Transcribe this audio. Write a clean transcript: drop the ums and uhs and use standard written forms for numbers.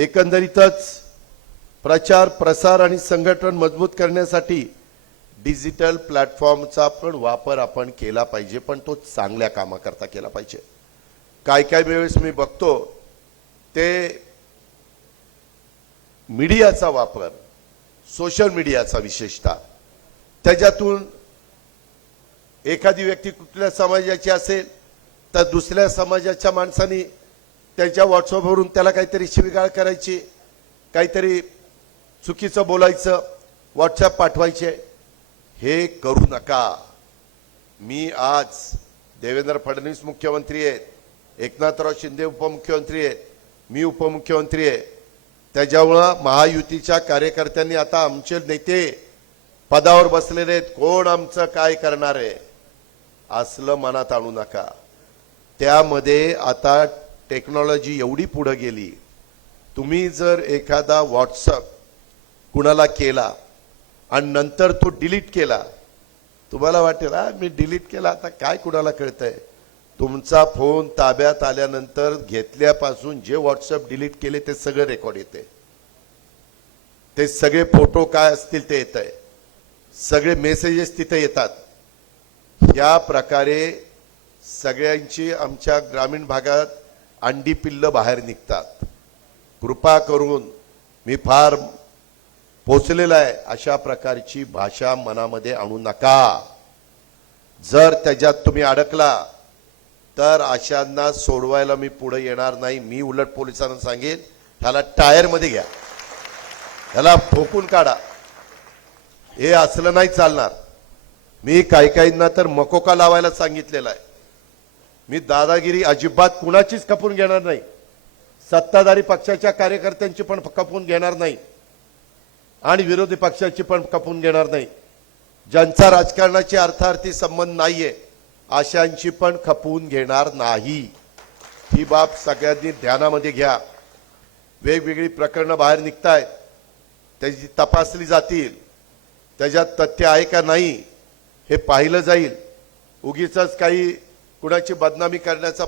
एकंदरीतच प्रचार प्रसार आणि संघटन मजबूत करण्यासाठी डिजिटल प्लॅटफॉर्मचा पण वापर आपण केला पाहिजे, पण तो चांगल्या कामाकरता केला पाहिजे. काय वेळेस मी बघतो ते मीडियाचा वापर, सोशल मीडियाचा विशेषतः, त्याच्यातून एखादी व्यक्ती कुठल्या समाजाची असेल तर दुसऱ्या समाजाच्या माणसांनी त्याच्या व्हॉट्सअपवरून त्याला काहीतरी शिवीगाळ करायची, काहीतरी चुकीचं बोलायचं, व्हॉट्सअप पाठवायचे. हे करू नका. मी आज देवेंद्र फडणवीस मुख्यमंत्री आहेत, एकनाथराव शिंदे उपमुख्यमंत्री आहेत, मी उपमुख्यमंत्री आहे. त्याच्यामुळं महायुतीच्या कार्यकर्त्यांनी आता आमचे नेते पदावर बसलेले आहेत, कोण आमचं काय करणार आहे असलं मनात आणू नका. त्यामध्ये आता टेक्नॉलॉजी एवढी पुढे गेली, तुम्ही जर एखादा व्हॉट्सअप कुणाला केला आणि नंतर तो डिलीट केला, तुम्हाला वाटेल मी डिलीट केला, आता काय कुणाला कळतंय. तुमचा फोन ताब्यात आल्यानंतर घेतल्यापासून जे व्हॉट्सअप डिलीट केले ते सगळे रेकॉर्ड येते, ते सगळे फोटो काय असतील ते येत आहे, सगळे मेसेजेस तिथे येतात. या प्रकारे सगळ्यांची आमच्या ग्रामीण भागात अंडी पिल्ल बाहेर निघतात. कृपा करून मी फार पोचलेला आहे, अशा प्रकारची भाषा मनामध्ये आणू नका. जर त्याच्यात तुम्ही अडकला तर अशांना सोडवायला मी पुढे येणार नाही. मी उलट पोलिसांना सांगेन, ह्याला टायर मध्ये घ्या, ह्याला ठोकून काढा. हे असलं नाही चालणार. मी काहींना तर मकोका लावायला सांगितलेला आहे. मी दादागिरी अजिबात कुणाचीच खपून घेणार नाही, सत्ताधारी पक्षाच्या कार्यकर्त्यांची पण खपून घेणार नाही आणि विरोधी पक्षाची पण खपून घेणार नाही. ज्यांचा राजकारणाची अर्थार्थी संबंध नाहीये अशांची पण खपवून घेणार नाही. ही बाब सगळ्यांनी ध्यानामध्ये घ्या. वेगवेगळी प्रकरणं बाहेर निघतायत, त्याची तपासली जातील, त्याच्यात तथ्य आहे का नाही हे पाहिलं जाईल. उगीचच काही कुणाची बदनामी करण्याचा